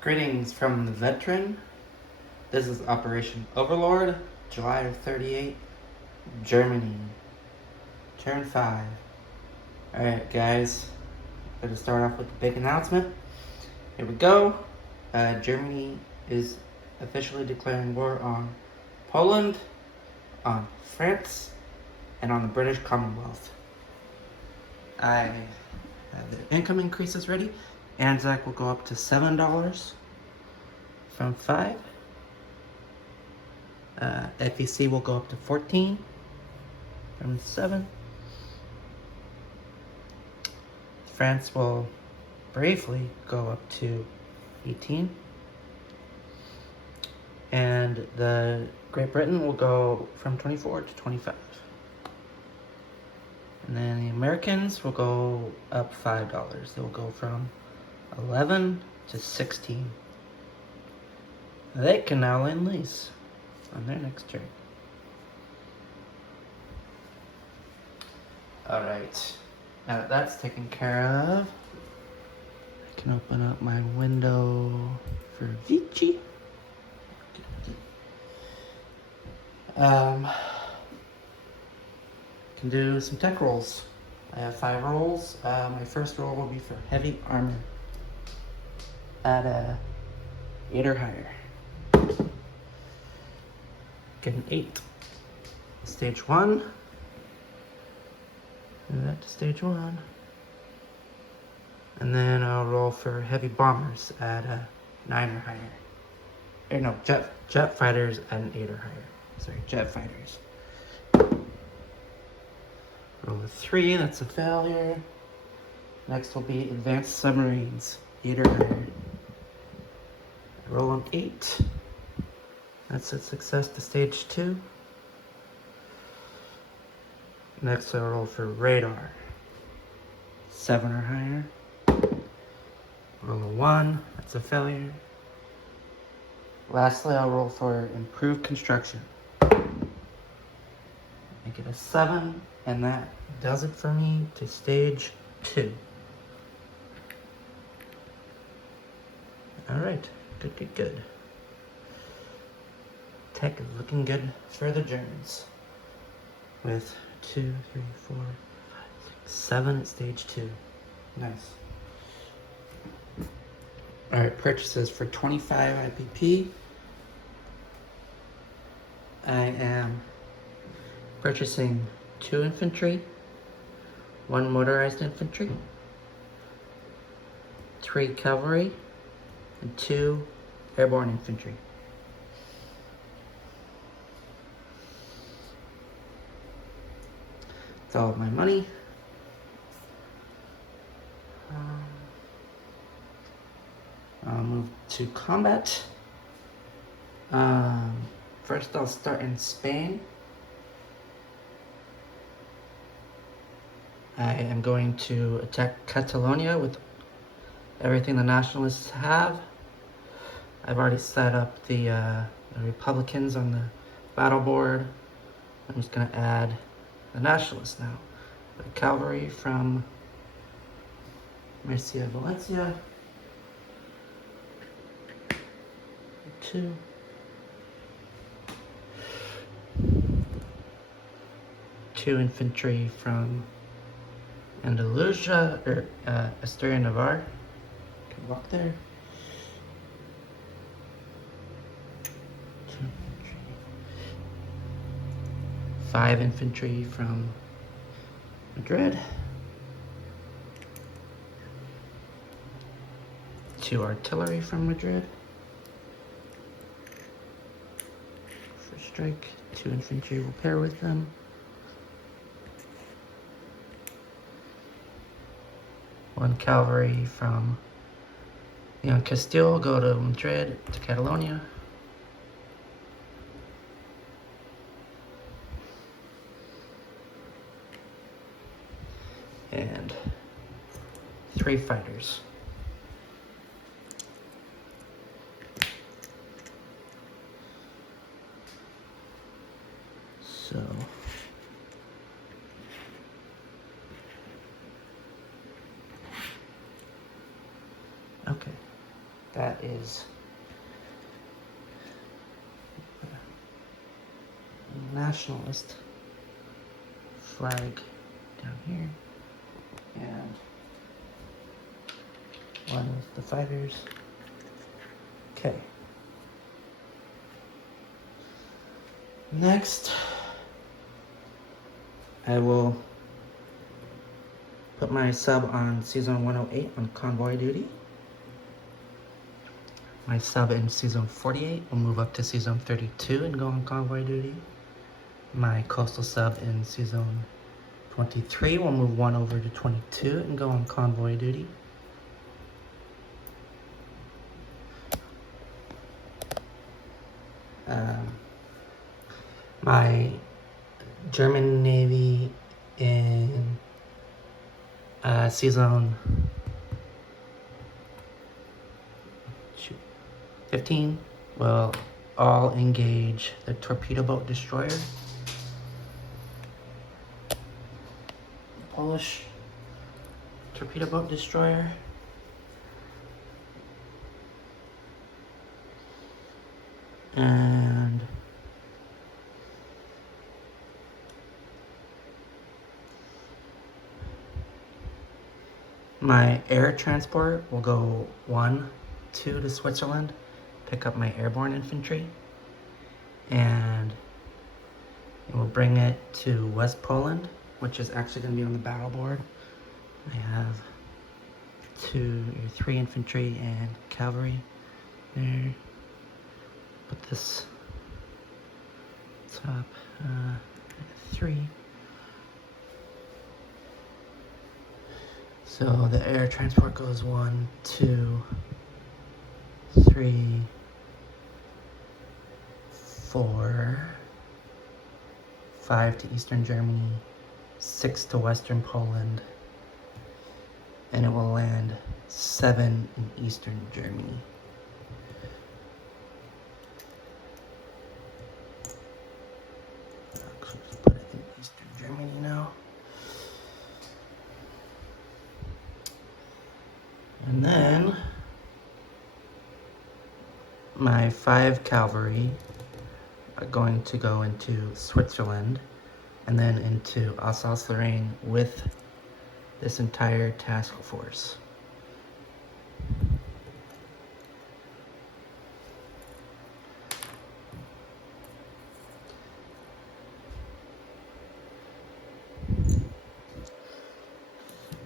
Greetings from the veteran. This is Operation Overlord, July of 38, Germany. Turn 5. Alright guys, going to start off with the big announcement. Here we go. Germany is officially declaring war on Poland, on France, and on the British Commonwealth. I have the income increases ready. Anzac will go up to $7 from 5. FEC will go up to 14 from 7. France will briefly go up to 18. And the Great Britain will go from 24 to 25. And then the Americans will go up $5. They will go from 11 to 16. They can now lend lease on their next turn. Alright, now that that's taken care of, I can open up my window for Vici. Can do some tech rolls. I have 5 rolls. My first roll will be for heavy armor at a 8 or higher. Get an 8. Stage 1. Move that to stage 1. And then I'll roll for heavy bombers at a 9 or higher. Or no, jet fighters at an 8 or higher. Sorry, jet fighters. Roll a 3, that's a failure. Next will be advanced submarines, 8 or higher. Roll an 8. That's a success to stage 2. Next I'll roll for radar, 7 or higher. Roll a 1, that's a failure. Lastly, I'll roll for improved construction. Make it a 7, and that does it for me to stage 2. Alright, good. Tech is looking good for the Germans. With 2, 3, 4, 5, 6, 7 at stage 2. Nice. Alright, purchases for 25 IPP. I am purchasing 2 infantry, 1 motorized infantry, 3 cavalry, and 2 airborne infantry. That's all of my money. I'll move to combat. First I'll start in Spain. I am going to attack Catalonia with everything the nationalists have. I've already set up the Republicans on the battle board. I'm just going to add the nationalists now. The cavalry from Murcia, Valencia. 2. Two infantry from Andalusia, or Asturias Navarre. Can walk there. 2 infantry. 5 infantry from Madrid. 2 artillery from Madrid. First strike. 2 infantry will pair with them. 1 cavalry from Leon Castile, go to Madrid, to Catalonia. And 3 fighters. So okay. That is a nationalist flag down here. And one of the fighters. Okay. Next, I will put my sub on season 108 on convoy duty. My sub in season 48 will move up to season 32 and go on convoy duty. My coastal sub in season 23 will move one over to 22 and go on convoy duty. My German Navy in season 15 will all engage the torpedo boat destroyer. Polish torpedo boat destroyer. And my air transport will go 1, 2 to Switzerland, pick up my airborne infantry, and it will bring it to West Poland, which is actually going to be on the battle board. I have 3 infantry and cavalry there. Put this top 3. So the air transport goes 1, 2, 3, 4, 5 to Eastern Germany, 6 to Western Poland, and it will land 7 in Eastern Germany. Actually, just put it in Eastern Germany now. And then my 5 cavalry are going to go into Switzerland and then into Alsace-Lorraine with this entire task force.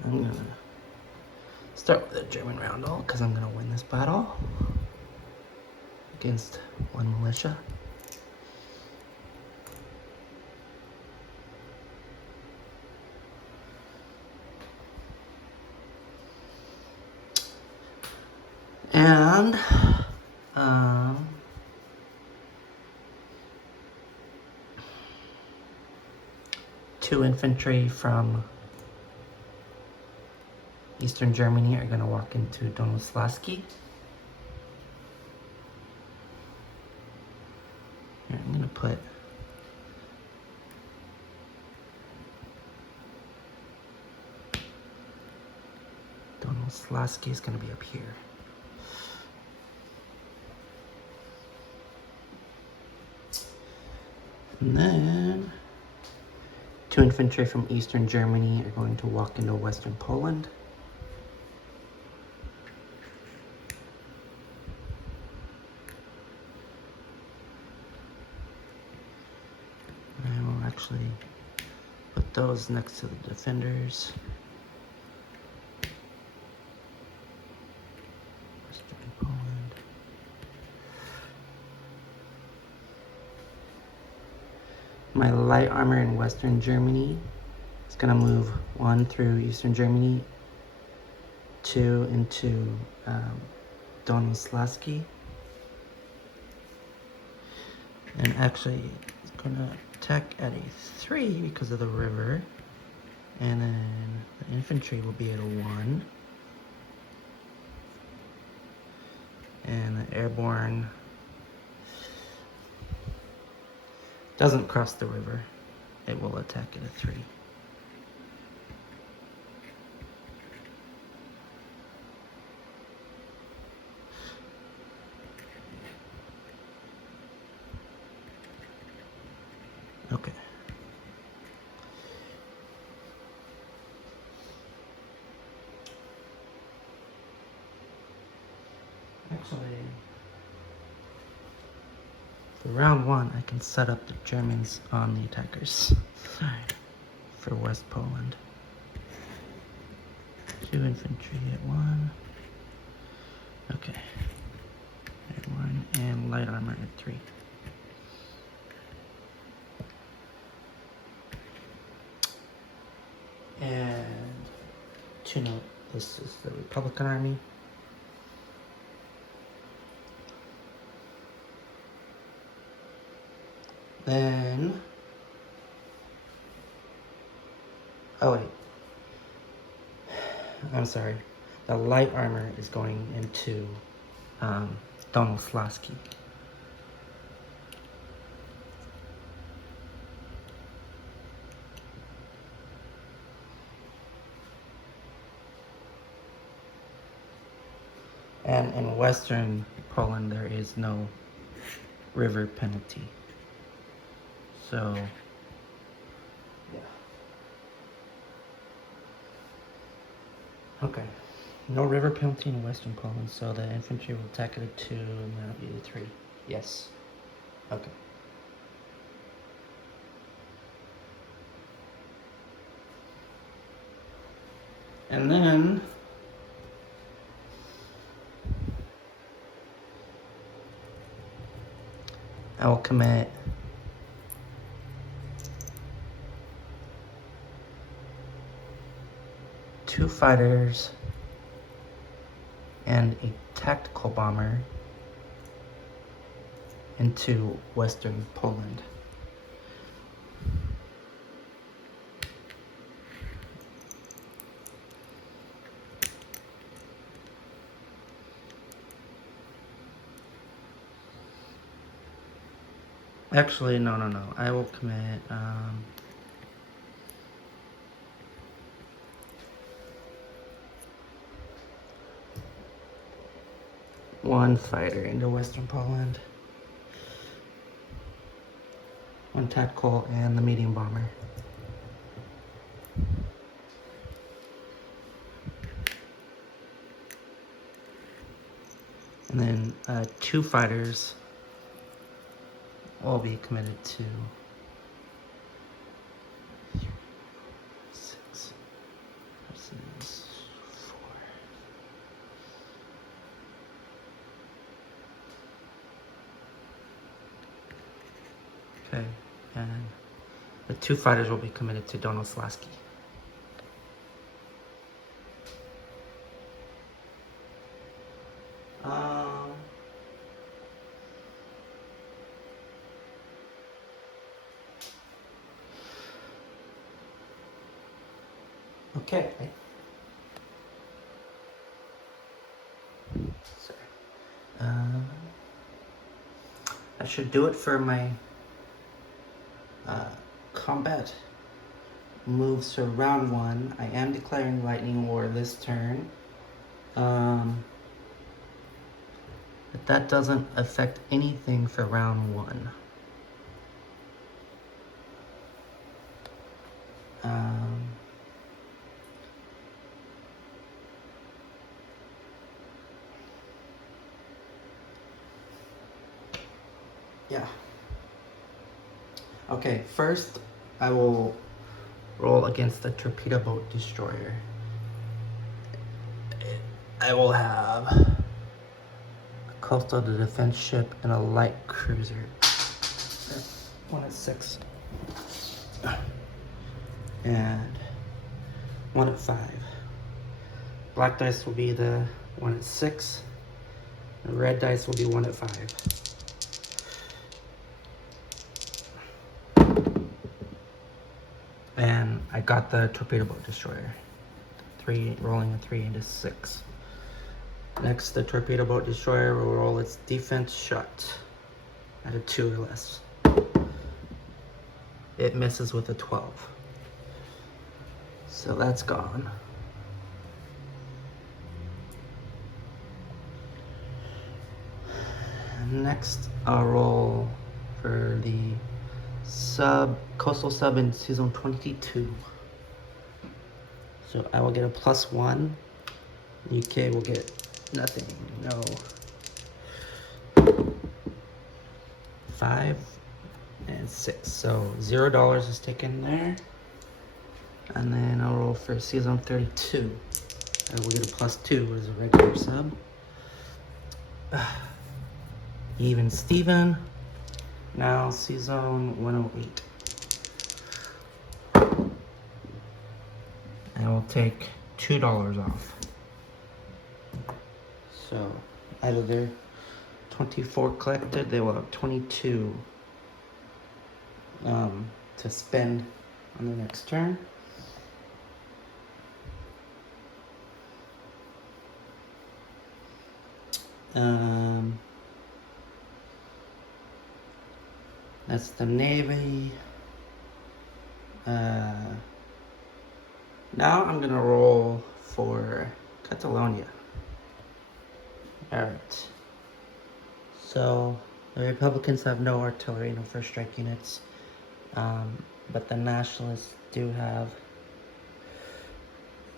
I'm gonna start with a German roundel because I'm gonna win this battle against one militia. And 2 infantry from Eastern Germany are going to walk into Donauslaski. Here, I'm going to put Donauslaski is going to be up here. And then 2 infantry from Eastern Germany are going to walk into Western Poland. I will actually put those next to the defenders. Western Poland. My light armor in Western Germany is going to move 1 through Eastern Germany, 2 into Donauslaski, and actually it's going to attack at a 3 because of the river, and then the infantry will be at a 1, and the airborne doesn't cross the river, it will attack at a 3. Actually, for round 1, I can set up the Germans on the attackers. Sorry. For West Poland. 2 infantry at 1. Okay. At 1 and light armor at 3. And to note, this is the Republican Army. Then, oh wait, I'm sorry. The light armor is going into Donald Slasky. And in Western Poland, there is no river penalty. So, yeah. Okay. No river penalty in Western Poland, so the infantry will attack it at 2 and that'll be the 3. Yes. Okay. And then I will commit two fighters and a tactical bomber into Western Poland. Actually, no. I will commit one fighter into Western Poland, one tactical, and the medium bomber. And then 2 fighters will be committed to 6 versus 4. Okay, and the 2 fighters will be committed to Donald Slasky. Okay. Sorry. That should do it for my combat moves for round 1. I am declaring lightning war this turn. But that doesn't affect anything for round 1. Yeah. Okay, first I will roll against the torpedo boat destroyer. I will have a coastal defense ship and a light cruiser. 1 at 6. And 1 at 5. Black dice will be the 1 at 6. The red dice will be 1 at 5. And I got the torpedo boat destroyer. 3 rolling a 3 into 6. Next, the torpedo boat destroyer will roll its defense shot at a 2 or less. It misses with a 12. So that's gone. Next, I'll roll for the coastal sub in season 22. So I will get a +1. UK will get nothing. No. 5, and 6. So $0 is taken there. And then I'll roll for season 32. I will get a +2 as a regular sub. Even Steven. Now season 108. I will take $2 off. So out of their 24 collected, they will have 22 to spend on the next turn. That's the Navy. Now I'm gonna roll for Catalonia. Alright. So the Republicans have no artillery, no first strike units. But the Nationalists do have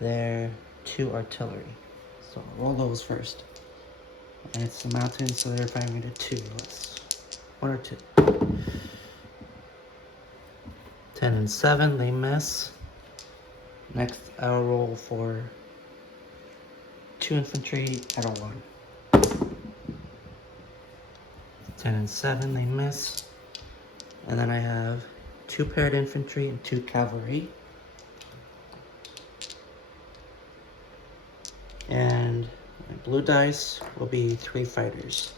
their 2 artillery. So I'll roll those first. And it's the mountains, so they're firing to 2. Let's 1 or 2. 10 and 7, they miss. Next, I'll roll for 2 infantry at a 1. 10 and 7, they miss. And then I have 2 paired infantry and 2 cavalry. And my blue dice will be 3 fighters.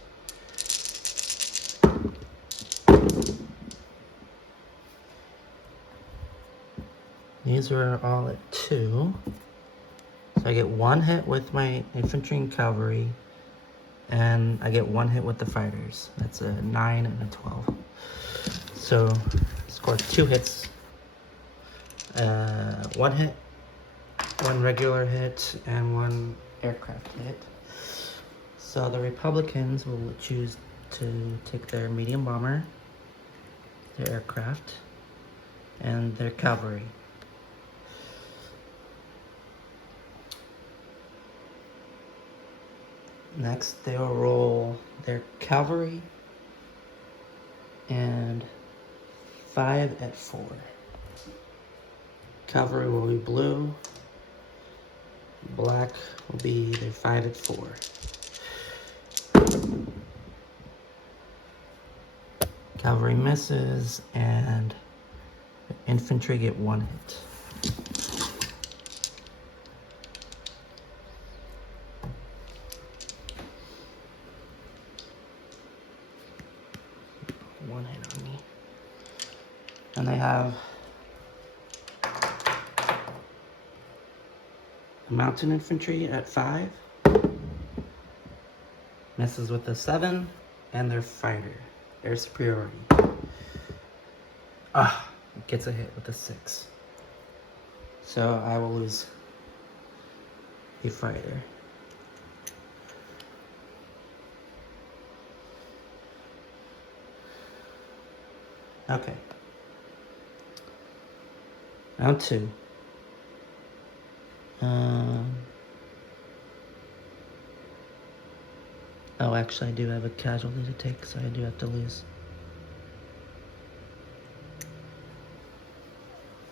These are all at 2. So I get 1 hit with my infantry and cavalry, and I get 1 hit with the fighters. That's a 9 and a 12. So score 2 hits. 1 hit, 1 regular hit, and 1 aircraft hit. So the Republicans will choose to take their medium bomber, their aircraft, and their cavalry. Next, they will roll their cavalry and 5 at 4. Cavalry will be blue. Black will be their 5 at 4. Cavalry misses, and the infantry get 1 hit. One hit on me. And they have the mountain infantry at 5. Misses with the 7, and their fighter. Their superiority. Gets a hit with the 6. So I will lose a fighter. Okay. Round 2. Oh, actually, I do have a casualty to take, so I do have to lose.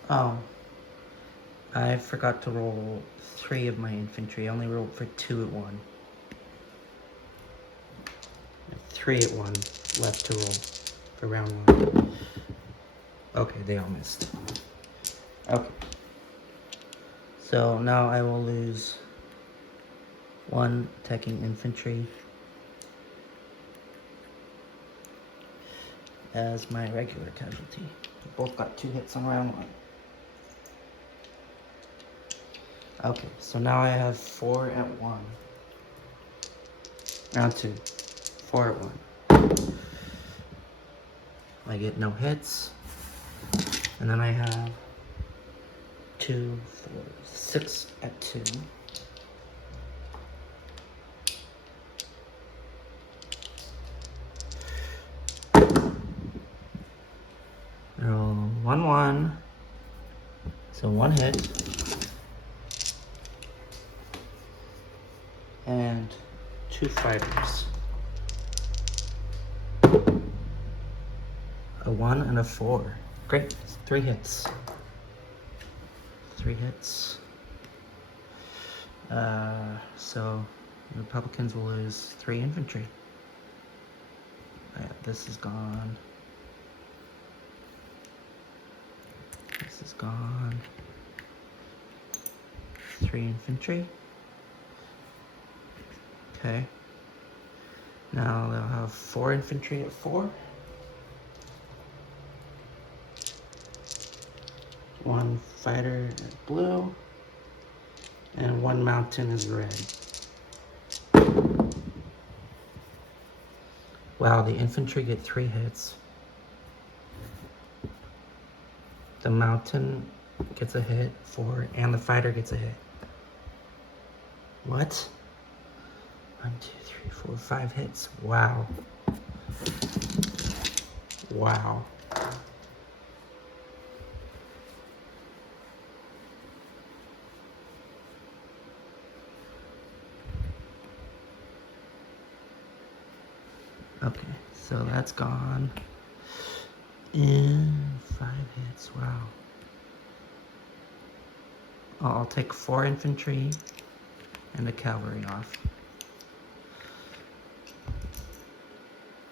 Oh. I forgot to roll 3 of my infantry. I only rolled for 2 at 1. 3 at 1 left to roll for round 1. Okay, they all missed. Okay. So now I will lose 1 attacking infantry as my regular casualty. We both got 2 hits on round 1. Okay, so now I have 4 at 1. Round 2. 4 at 1. I get no hits. And then I have 2, 4, 6 at 2. Roll 1, 1. So 1 hit. And 2 fighters. A 1 and a 4. Great. 3 hits. 3 hits. So the Republicans will lose 3 infantry. Alright, this is gone. This is gone. 3 infantry. Okay. Now they'll have 4 infantry at 4. 1 fighter at blue. And 1 mountain is red. Wow, the infantry get 3 hits. The mountain gets a hit, 4, and the fighter gets a hit. What? 1, 2, 3, 4, 5 hits. Wow. Wow. Okay, so that's gone. And 5 hits, wow. I'll take 4 infantry and the cavalry off.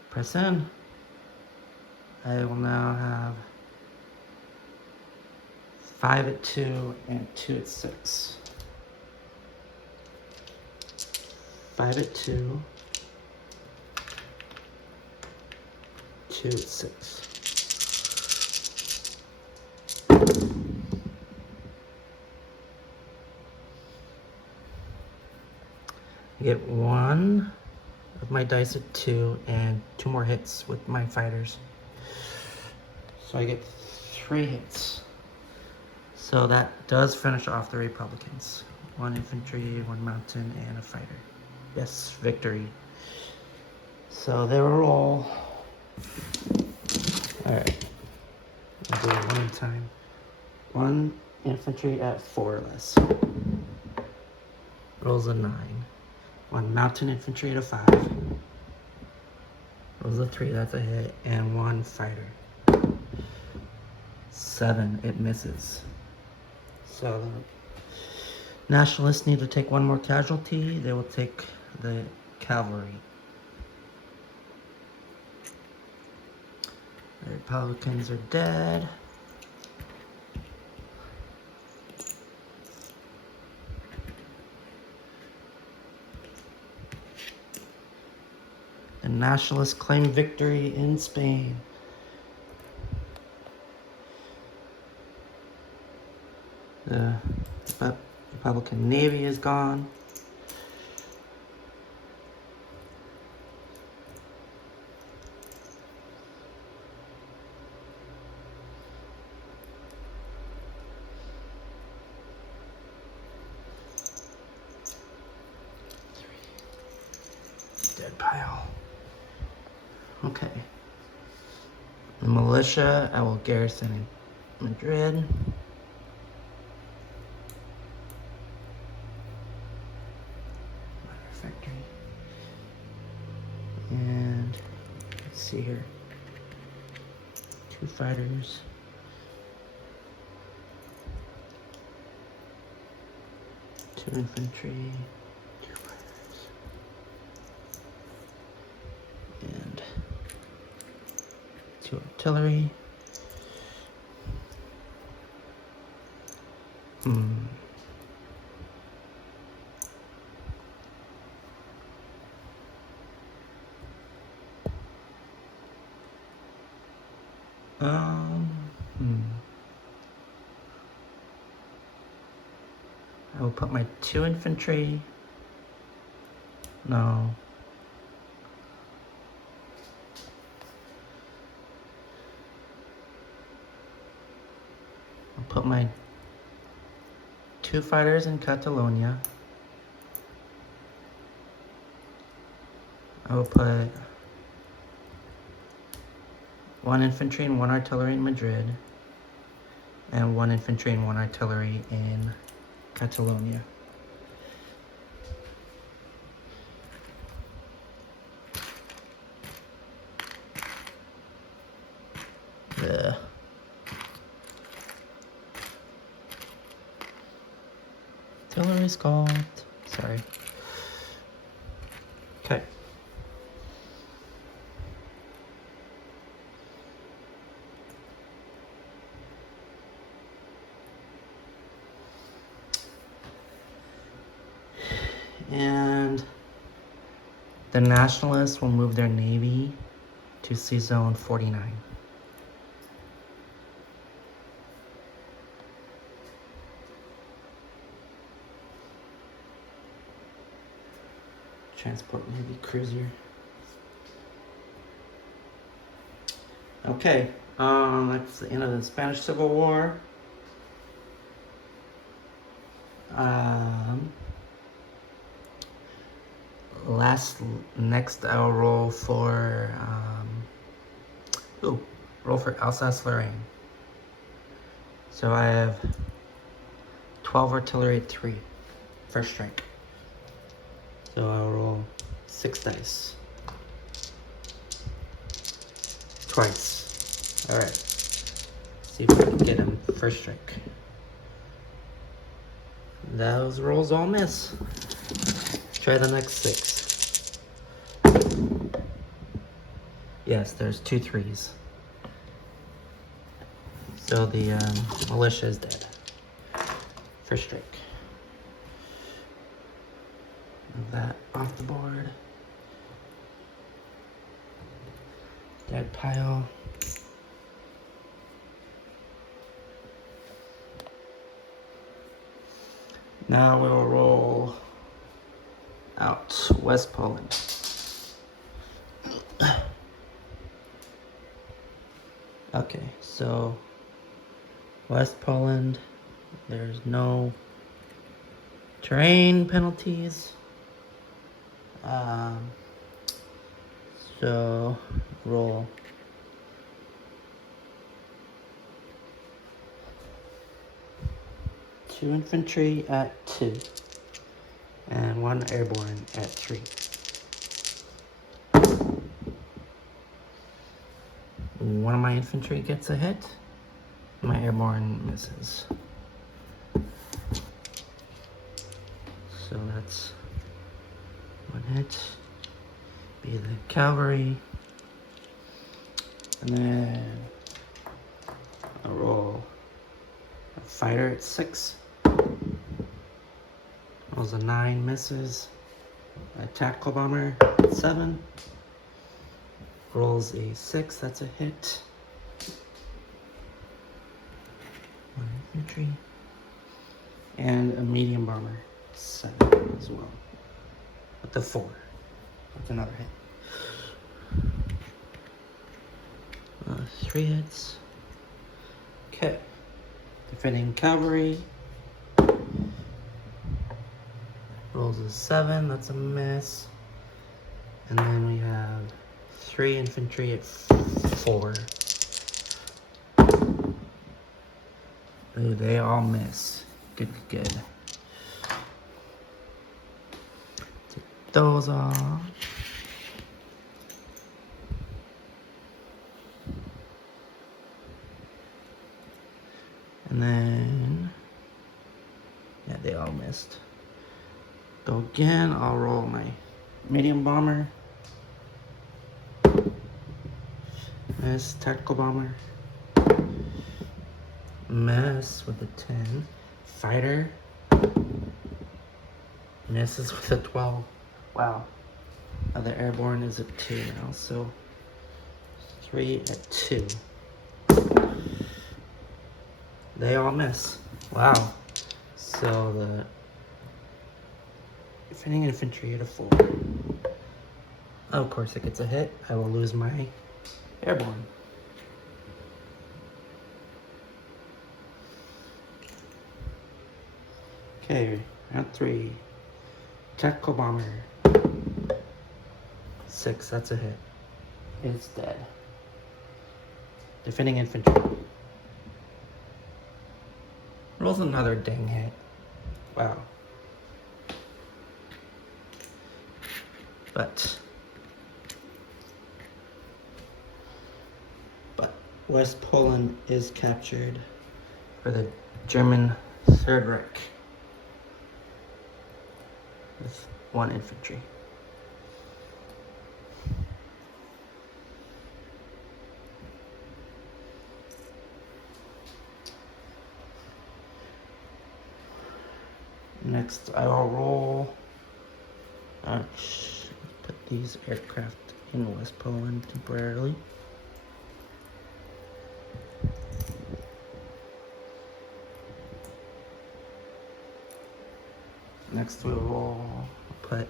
Press in. I will now have 5 at 2 and 2 at 6. 5 at 2. 2 at 6. I get 1 of my dice at 2 and 2 more hits with my fighters. So I get 3 hits. So that does finish off the Republicans. 1 infantry, 1 mountain, and a fighter. Yes, victory. So they were all... Alright. I'll do it 1 at a time. 1 infantry at 4 or less. Rolls a 9. 1 mountain infantry at a 5. Rolls a 3, that's a hit. And 1 fighter. 7, it misses. So the nationalists need to take 1 more casualty. They will take the cavalry. The Republicans are dead. The nationalists claim victory in Spain. The Republican Navy is gone. Dead pile. Okay. The militia, I will garrison in Madrid. Factory. And let's see here. 2 fighters. 2 infantry. 2 fighters. And 2 artillery. I will put my 2 infantry. No. I'll put my 2 fighters in Catalonia. I will put 1 infantry and 1 artillery in Madrid, and 1 infantry and 1 artillery in Catalonia. Artillery's called. Sorry. Okay. And the Nationalists will move their navy to Sea Zone 49. Transport Navy cruiser. Okay, that's the end of the Spanish Civil War. Next I'll roll for roll for Alsace-Lorraine. So I have 12 artillery at 3, first strike. So I'll roll 6 dice. Twice. Alright. See if I can get him first strike. Those rolls all miss. Try the next 6. Yes, there's 2 3s. So the militia is dead. First strike. Move that off the board. Dead pile. Now we'll roll out West Poland. Okay, so West Poland, there's no terrain penalties. So roll. Two infantry at 2 and 1 airborne at 3. One of my infantry gets a hit. My airborne misses. So that's 1 hit. Be the cavalry. And then I'll roll a fighter at 6. Rolls a 9, misses. A tactical bomber at 7. Rolls a 6, that's a hit. 1 infantry. And a medium bomber, 7 as well. With the 4. That's another hit. 3 hits. Okay. Defending cavalry. Rolls a 7, that's a miss. And then we have 3 infantry at 4. Ooh, they all miss. Good. Take those off. And then, yeah, they all missed. Go again, I'll roll my medium bomber. Miss, tactical bomber. Miss with a 10. Fighter. Misses with a 12. Wow. The airborne is at 2 now, so 3 at 2. They all miss. Wow. So the defending infantry at a 4. Of course it gets a hit. I will lose my airborne. Okay, round 3. Tactical bomber. 6, that's a hit. It's dead. Defending infantry. Rolls another dang hit. Wow. But West Poland is captured for the German Third Reich with 1 infantry. Next, I will roll. Put these aircraft in West Poland temporarily. Next, we will put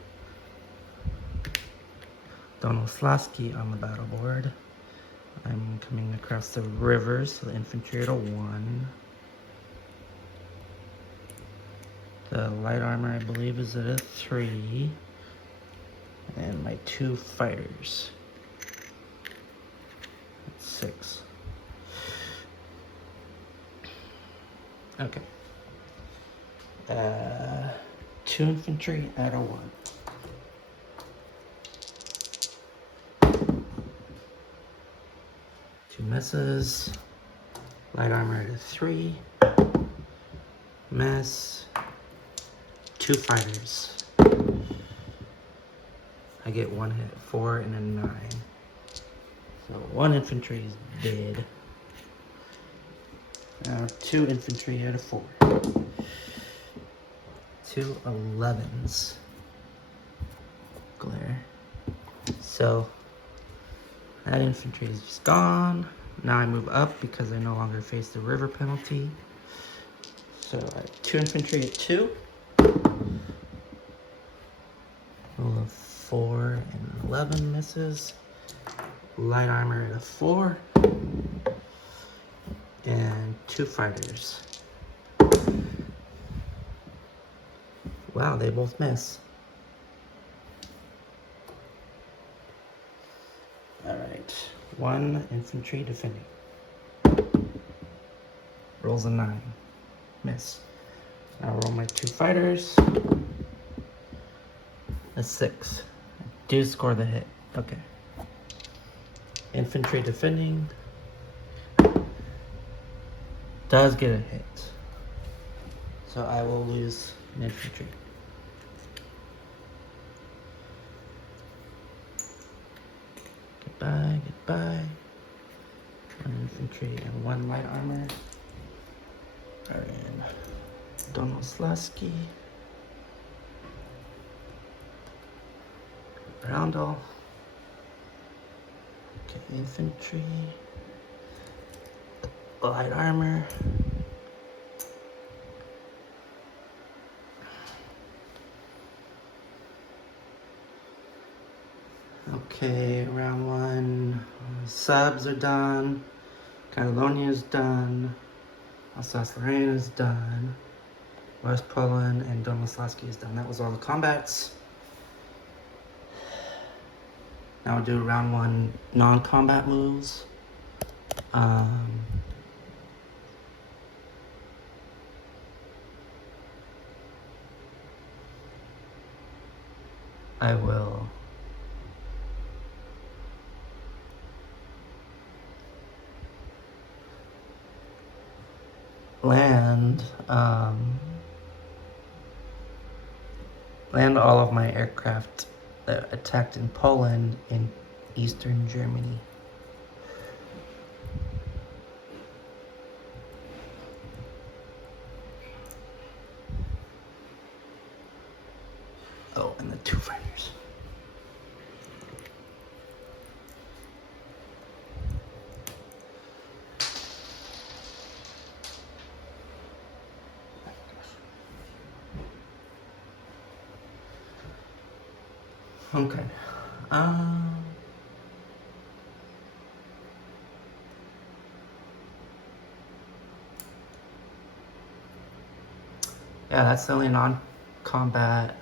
Donoslavsky on the battle board. I'm coming across the rivers, so the infantry at a 1. The light armor, I believe, is at a 3. And my 2 fighters at 6. Okay. 2 infantry at a 1. Two misses. Light armor at a 3. Miss. 2 fighters. I get 1 hit, 4 and a 9. So 1 infantry is dead. Now 2 infantry at a 4. 2 11s. Glare. So that infantry is just gone. Now I move up because I no longer face the river penalty. So I have 2 infantry at 2. Roll of 4 and 11 misses. Light armor at a 4. And 2 fighters. Wow, they both miss. Alright, 1 infantry defending. Rolls a 9. Miss. Now roll my 2 fighters. A 6. I do score the hit. Okay. Infantry defending. Does get a hit. So I will lose an infantry. Goodbye, goodbye. 1 infantry and 1 light armor. And Donoslavsky. Roundel. Okay, infantry. Light armor. Okay, round 1. Subs are done. Catalonia is done. Alsace-Lorraine is done. West Poland and Donoslavsky is done. That was all the combats. Now I'll do round 1 non-combat moves. I will land all of my aircraft that attacked in Poland in Eastern Germany. Oh, and the 2 fighters. Okay. Yeah, that's the only non-combat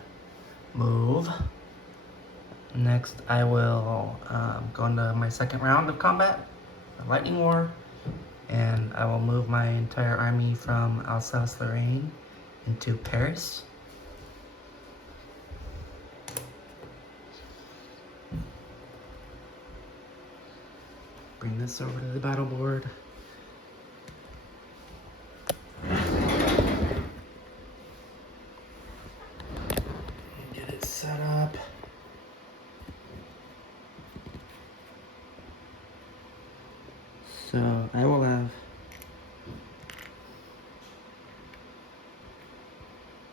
move. Next, I will go into my second round of combat, the Lightning War, and I will move my entire army from Alsace-Lorraine into Paris. Bring this over to the battle board. Get it set up. So I will have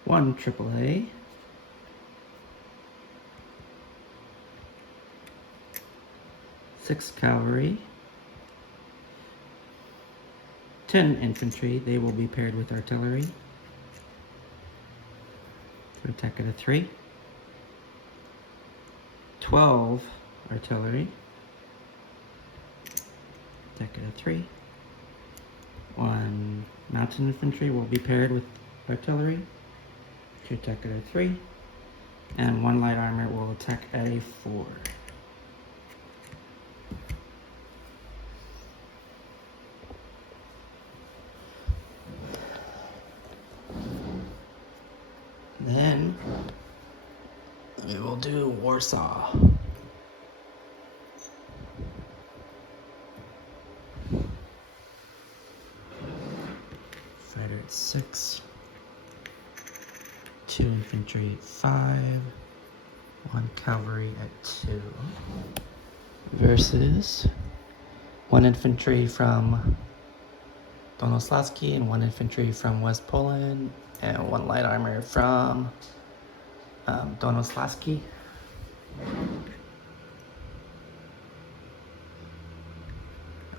one AAA, six cavalry, 10 infantry. They will be paired with artillery to attack at a 3. 12 artillery, attack at a 3. 1 mountain infantry will be paired with artillery to attack at a 3. And 1 light armor will attack at a 4. Then we will do Warsaw. Fighter at 6, 2 infantry at 5, 1 cavalry at 2, versus 1 infantry from Donoslaski and 1 infantry from West Poland, and 1 light armor from Donoslaski.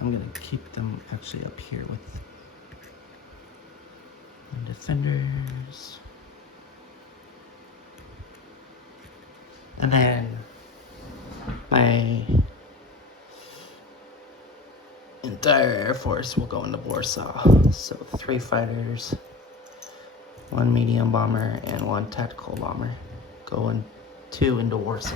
I'm gonna keep them actually up here with the defenders. And then my entire air force will go into Warsaw. So 3 fighters, 1 medium bomber, and 1 tactical bomber. Going 2 into Warsaw.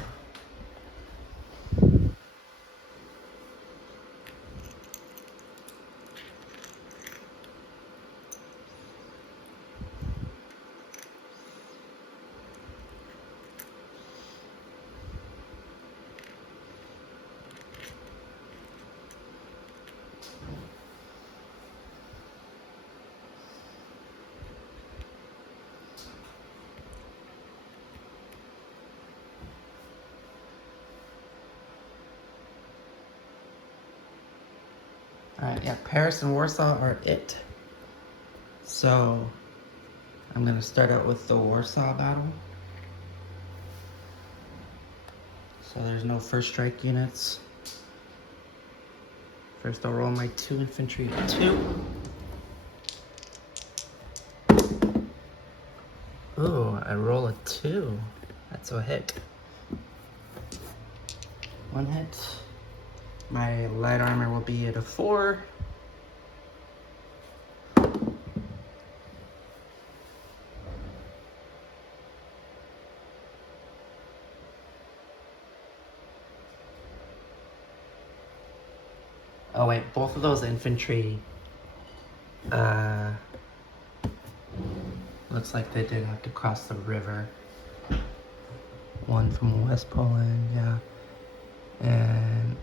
Alright, yeah, Paris and Warsaw are it. So, I'm going to start out with the Warsaw battle. So there's no first strike units. First I'll roll my 2 infantry at 2. Ooh, I roll a 2. That's a hit. 1 hit. My light armor will be at a 4. Oh wait, both of those infantry, looks like they did have to cross the river. 1 from West Poland, yeah. And,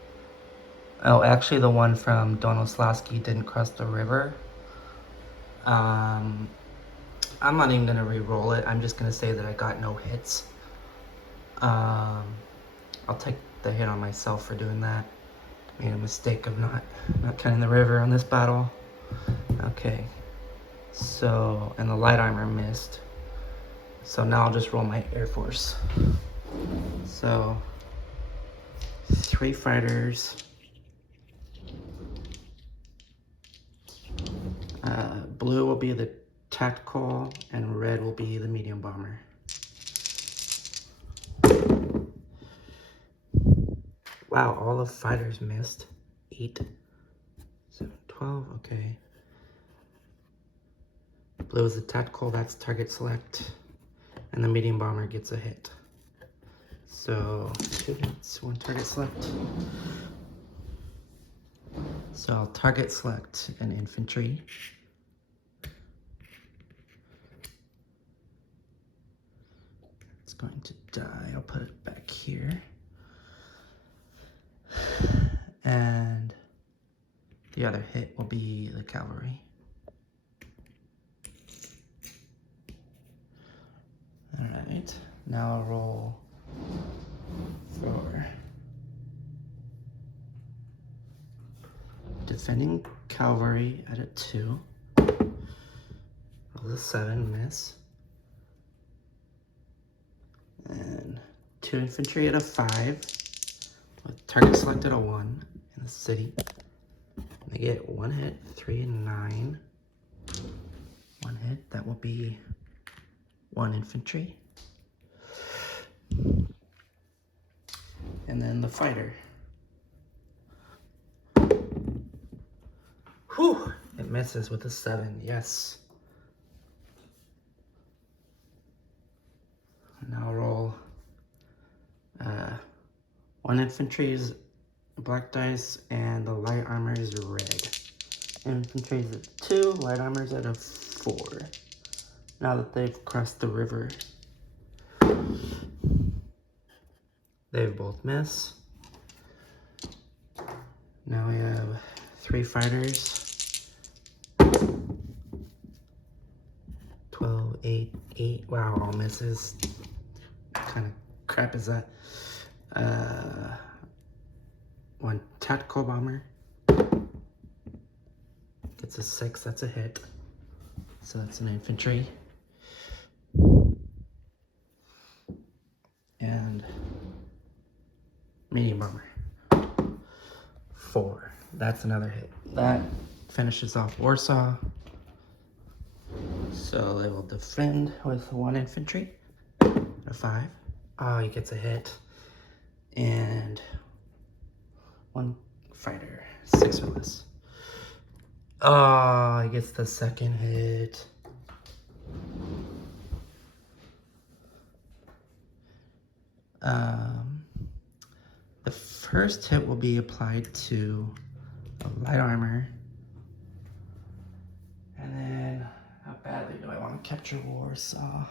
oh, actually the one from Donoslaski didn't cross the river. I'm not even gonna re-roll it. I'm just gonna say that I got no hits. I'll take the hit on myself for doing that. Made a mistake of not counting the river on this battle. Okay. So, and the light armor missed. So now I'll just roll my Air Force. So, 3 fighters. Blue will be the tactical, and red will be the medium bomber. Wow, all the fighters missed. 8, 7, 12, okay. Blue is the tactical, that's target select. And the medium bomber gets a hit. So, 2 hits, 1 target select. So I'll target select an infantry. It's going to die, I'll put it back here. And The other hit will be the cavalry. Alright, now I'll roll for defending cavalry at a 2. Roll a 7, miss. And 2 infantry at a 5. With target selected a 1 in the city. They get 1 hit, 3 and 9. 1 hit, that will be 1 infantry. And then the fighter. Whew! It misses with a 7, yes. Now I'll roll 1 infantry is black dice and the light armor is red. Infantry is at 2, light armor is at a 4. Now that they've crossed the river, they've both missed. Now we have 3 fighters. 12, 8, 8. Wow, all misses. What kind of crap is that? 1 tactical bomber. Gets a 6, that's a hit. So that's an infantry. And medium bomber. 4. That's another hit. That finishes off Warsaw. So they will defend with 1 infantry. A 5. Oh, he gets a hit. And 1 fighter. 6 or less. Oh, he gets the second hit. The first hit will be applied to a light armor. And then, how badly do I want to capture Warsaw?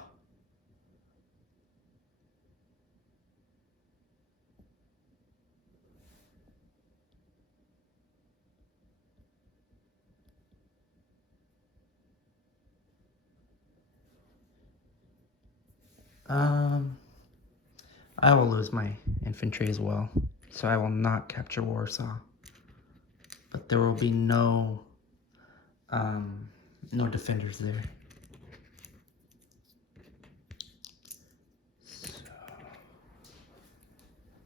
I will lose my infantry as well, so I will not capture Warsaw. But there will be no defenders there. So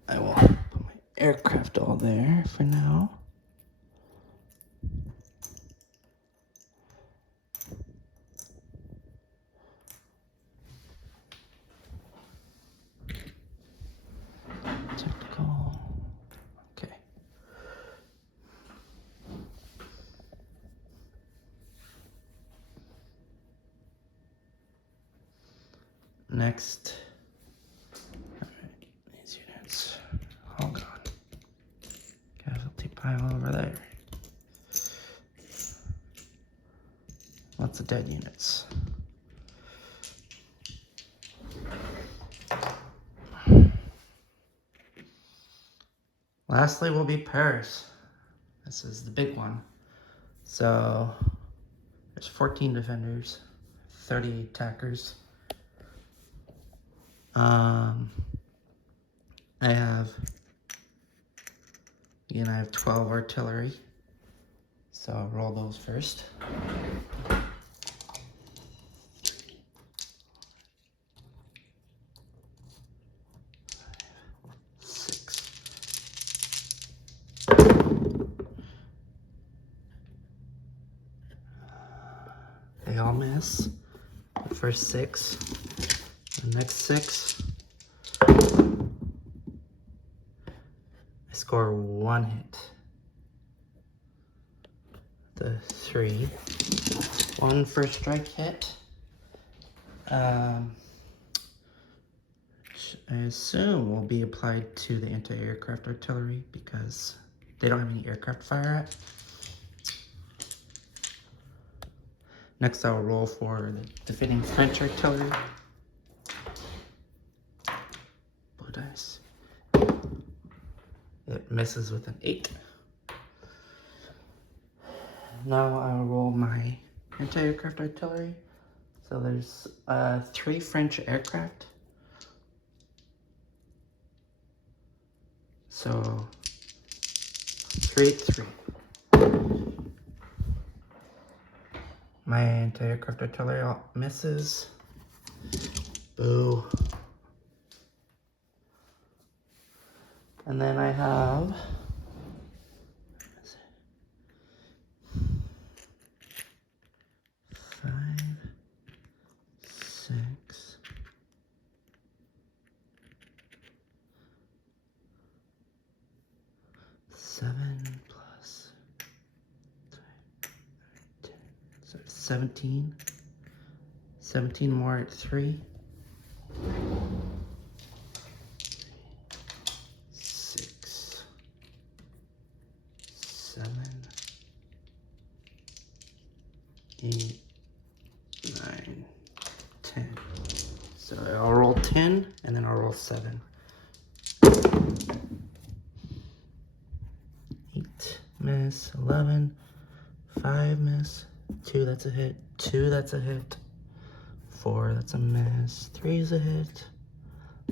I will put my aircraft all there for now. Okay. Next. All right, these units. All gone. Casualty pile over there. Lots of dead units. Lastly will be Paris. This is the big one. So there's 14 defenders, 30 attackers. I have 12 artillery. So I'll roll those first. They all miss. The first 6. The next 6. I score 1 hit. The 3. 1 first strike hit. Which I assume will be applied to the anti-aircraft artillery because they don't have any aircraft fire at. Next, I'll roll for the defending French artillery. Blue dice. It misses with an 8. now I'll roll my anti-aircraft artillery. So there's 3 French aircraft. So 3, 3. My anti-aircraft artillery all misses. Boo. And then I have 5, 6, 7 plus 10. So 17. 17 more at 3. 6, 7, 8, 9, 10. So I'll roll 10 and then I'll roll 7. 8 miss, 11, 5 miss, 2 that's a hit, 2 that's a hit, 4 that's a miss, 3 is a hit,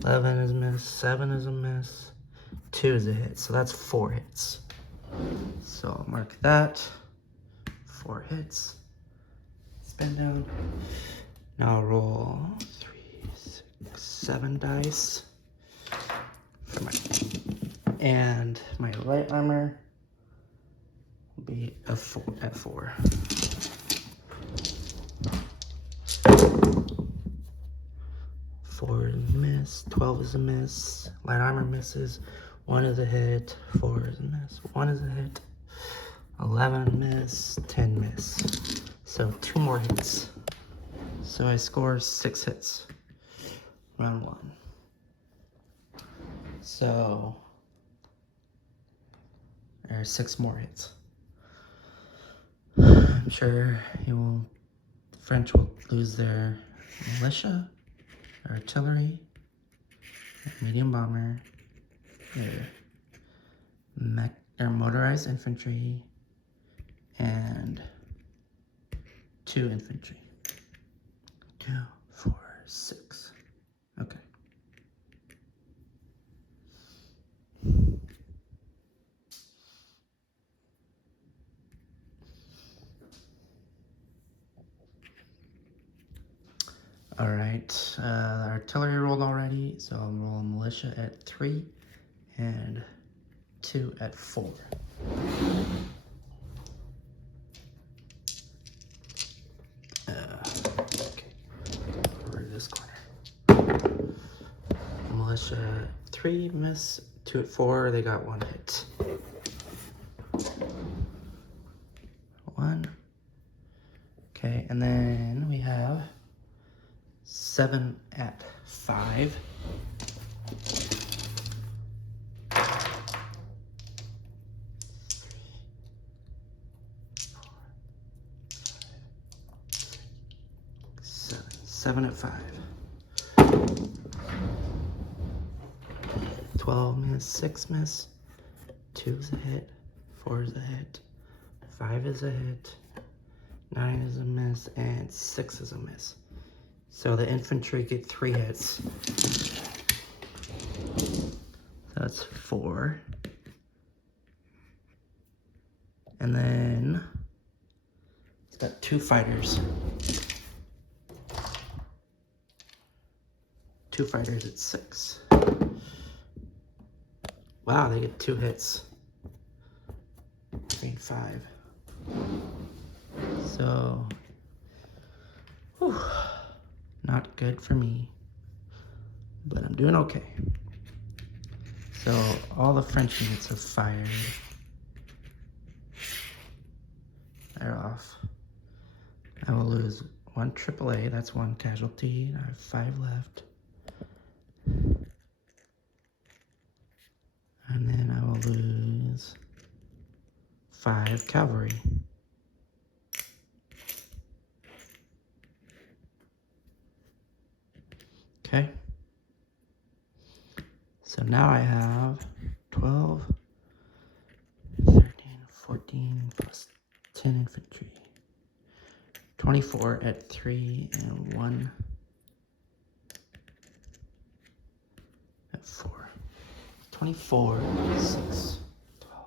11 is a miss, 7 is a miss, 2 is a hit. So that's 4 hits. So I'll mark that. 4 hits. Spin down. Now I'll roll 3, 6, 7 dice. For and my light armor will be a 4 at 4. 4 is a miss, 12 is a miss, light armor misses, 1 is a hit, 4 is a miss, 1 is a hit, 11 miss, 10 miss. So 2 more hits. So I score 6 hits. Round 1. So there's 6 more hits. I'm sure the French will lose their militia, artillery, medium bomber, their motorized infantry, and 2 infantry. 2, 4, 6. Okay. All right, the artillery rolled already, so I'll roll militia at 3 and 2 at 4. Okay, over this corner. Militia 3 miss, 2 at 4. They got 1 hit. 1. Okay, and then we have 7 at 5. 7 at 5. 12 miss, 6 miss, 2 is a hit, 4 is a hit, 5 is a hit, 9 is a miss, and 6 is a miss. So the infantry get 3 hits. That's 4. And then it's got 2 fighters. 2 fighters at 6. Wow, they get 2 hits. 3 and 5. So, whew, not good for me, but I'm doing okay. So all the French units are fired. They're off. I will lose 1 AAA, that's 1 casualty. I have 5 left. And then I will lose 5 cavalry. Okay. So now I have 12, 13, 14 plus 10 infantry. 24 at 3 and 1 at 4. 24, 6, 12.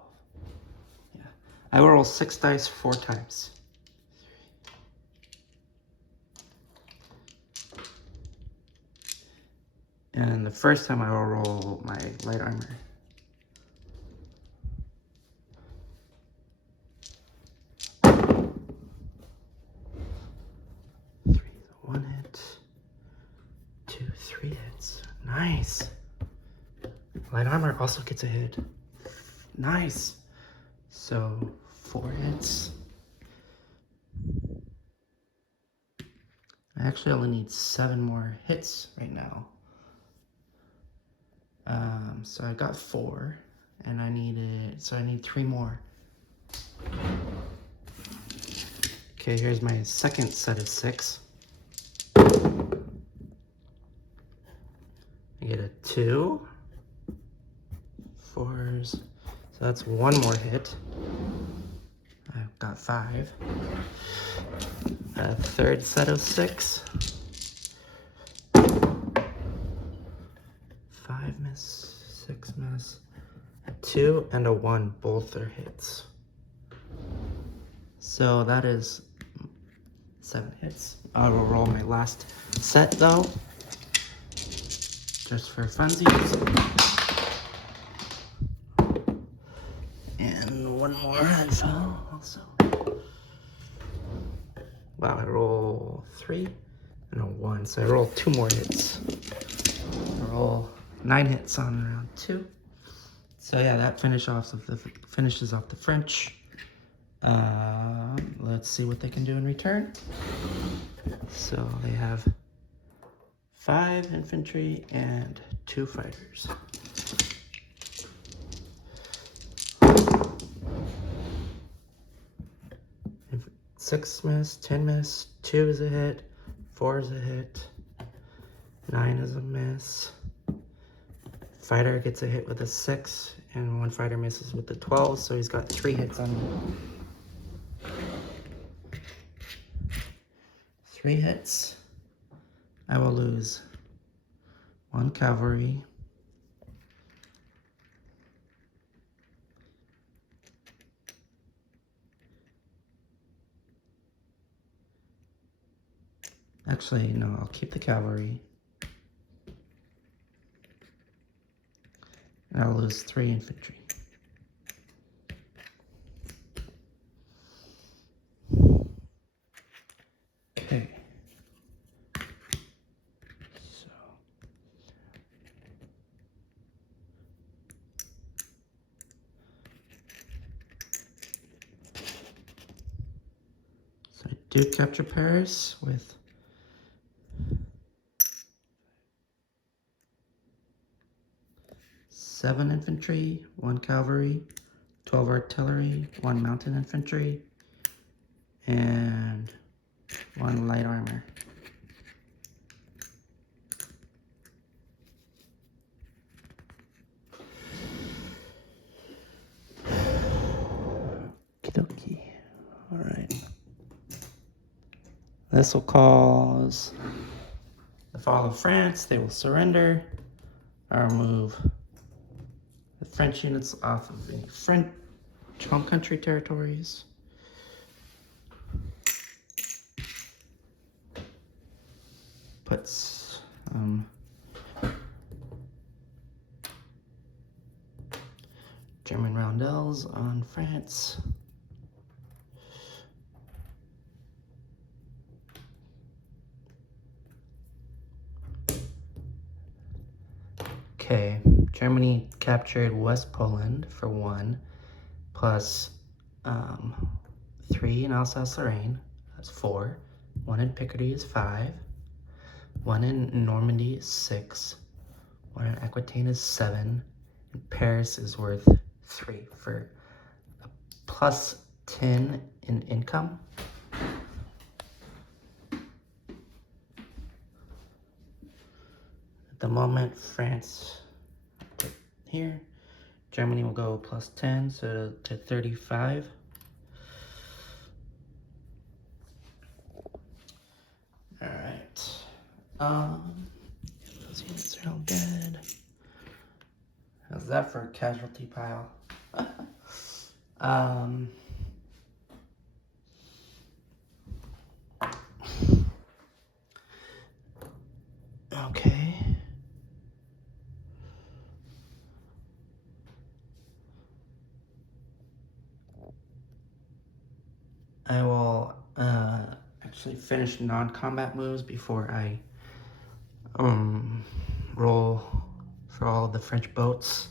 Yeah. I will roll 6 dice 4 times. And the first time I will roll my light armor. One hit, 2, 3 hits. Nice. Light armor also gets a hit. Nice. So 4 hits. I actually only need 7 more hits right now. So I got 4, and I need 3 more. Okay, here's my second set of 6. I get a 2, 4s, so that's 1 more hit. I've got 5. A third set of 6. 5 miss, 6 miss, a 2 and a 1, both are hits. So that is 7 hits. I will roll my last set though, just for funsies. And 1 more I fell also. Wow, I roll 3 and a 1, so I roll 2 more hits. I roll 9 hits on round 2. So yeah, that finishes off the French. Let's see what they can do in return. So they have 5 infantry and 2 fighters. If 6 miss, 10 miss, 2 is a hit, 4 is a hit, 9 is a miss. Fighter gets a hit with a 6, and 1 fighter misses with the 12, so he's got 3 hits on him. 3 hits. I will lose 1 cavalry. Actually, no, I'll keep the cavalry. And I'll lose 3 infantry. Okay. So I do capture Paris with 7 infantry, 1 cavalry, 12 artillery, 1 mountain infantry, and 1 light armor. Okie. All right. This will cause the fall of France. They will surrender or move the French units off of any French home country territories. Puts German roundels on France. Okay, Germany captured West Poland for 1, plus 3 in Alsace-Lorraine, that's 4. 1 in Picardy is 5. 1 in Normandy is 6. 1 in Aquitaine is 7. And Paris is worth 3 for a plus 10 in income. At the moment, France here. Germany will go plus 10, so to 35. Those units are all dead. How's that for a casualty pile? Okay. I will actually finish non-combat moves before I roll for all the French boats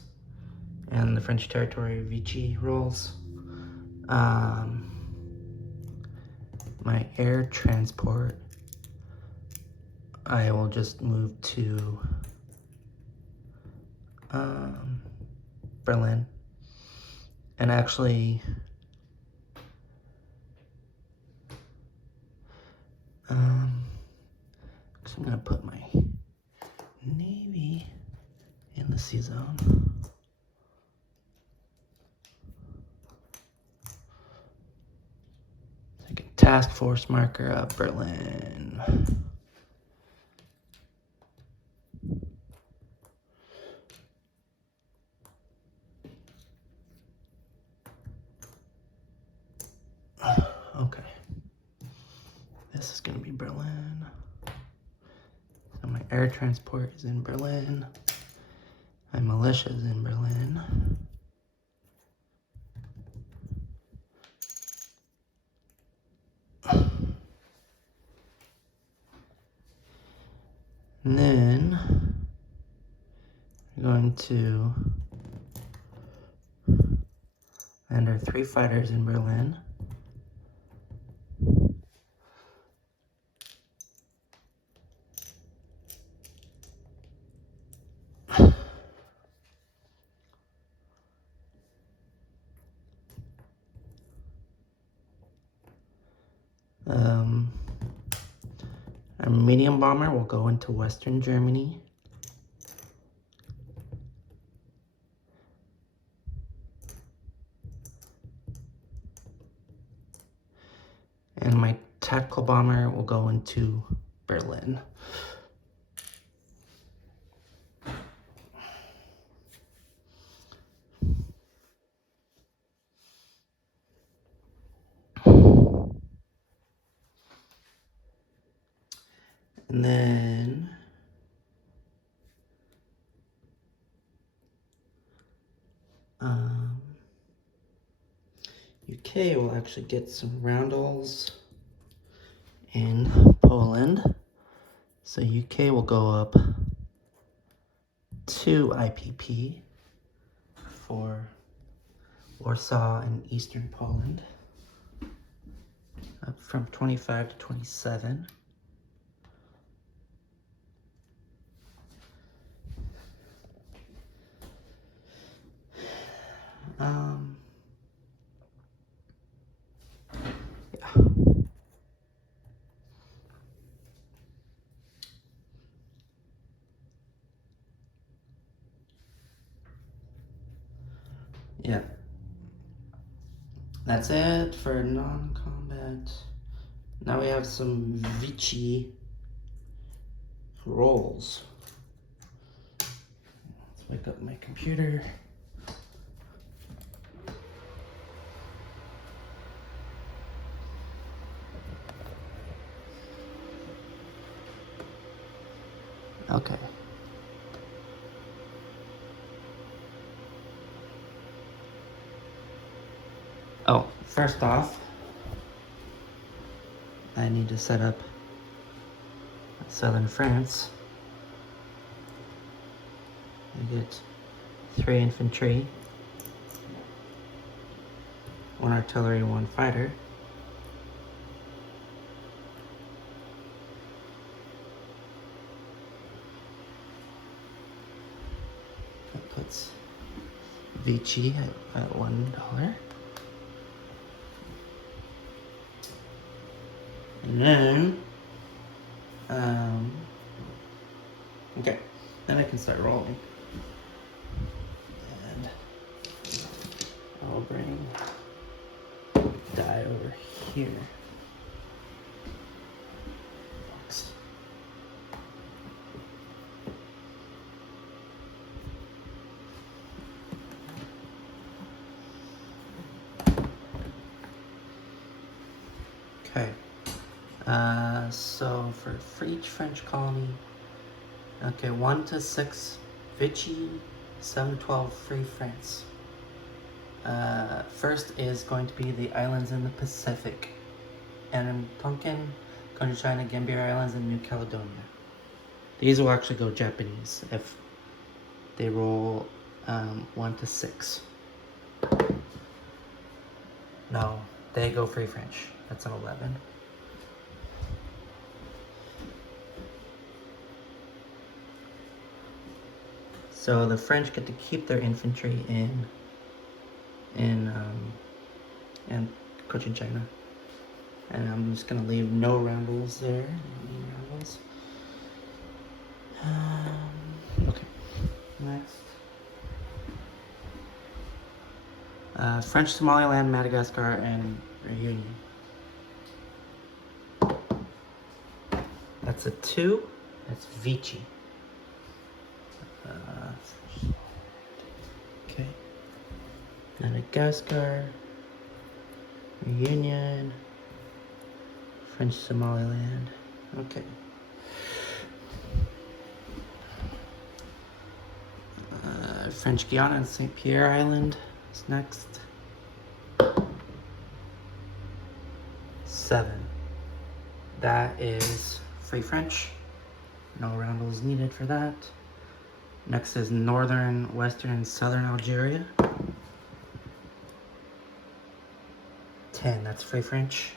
and the French territory Vichy rolls. My air transport, I will just move to Berlin. And actually, I'm gonna put my Navy in the sea zone. Take a task force marker of Berlin. Okay. This is gonna be Berlin. So my air transport is in Berlin. My militia is in Berlin. And then we're going to land our 3 fighters in Berlin. Our medium bomber will go into Western Germany. And my tactical bomber will go into Berlin. And then UK will actually get some roundels in Poland. So UK will go up 2 IPP for Warsaw and Eastern Poland, up from 25 to 27. Yeah. That's it for non-combat. Now we have some Vichy rolls. Let's wake up my computer. Okay. Oh, first off, I need to set up southern France. I get 3 infantry, 1 artillery, 1 fighter. That puts Vichy at $1. And then, okay, then I can start rolling. And I'll bring die over here. Okay. So for each French colony, okay, 1 to 6 Vichy, 7 to 12 Free France. First is going to be the islands in the Pacific, and Tonkin, China, Gambier Islands, and New Caledonia. These will actually go Japanese if they roll 1 to 6. No, they go Free French. That's an 11. So the French get to keep their infantry in Cochin China. And I'm just gonna leave no roundels there. No roundels. Okay. Next. French Somaliland, Madagascar, and Reunion. That's a 2. That's Vichy. Okay. Madagascar, Reunion, French Somaliland. Okay. French Guiana and St. Pierre Island is next. 7. That is Free French. No roundels needed for that. Next is northern, western, and southern Algeria. 10, that's Free French.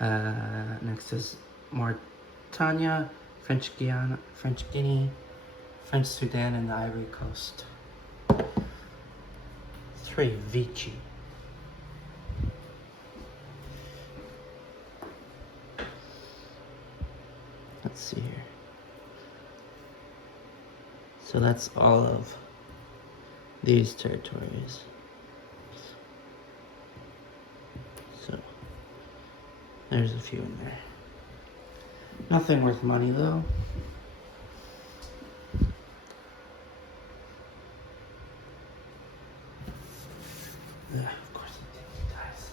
Next is Mauritania, French Guiana, French Guinea, French Sudan, and the Ivory Coast. 3, Vichy. Let's see here. So that's all of these territories. So there's a few in there. Nothing worth money though. Yeah, of course I'm taking dice.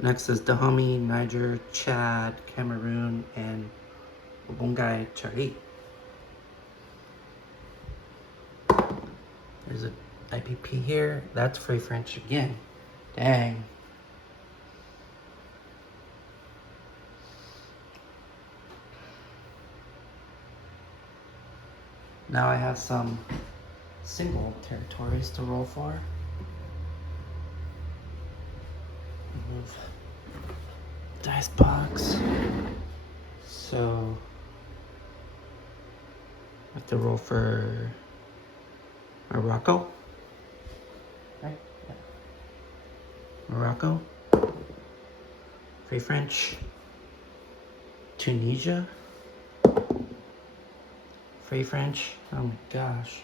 Next is Dahomey, Niger, Chad, Cameroon, and Ubungai Chari. There's a IPP here. That's Free French again. Dang. Now I have some single territories to roll for. Move dice box. So I have to roll for Morocco. Right? Yeah. Morocco. Free French. Tunisia. Free French. Oh my gosh.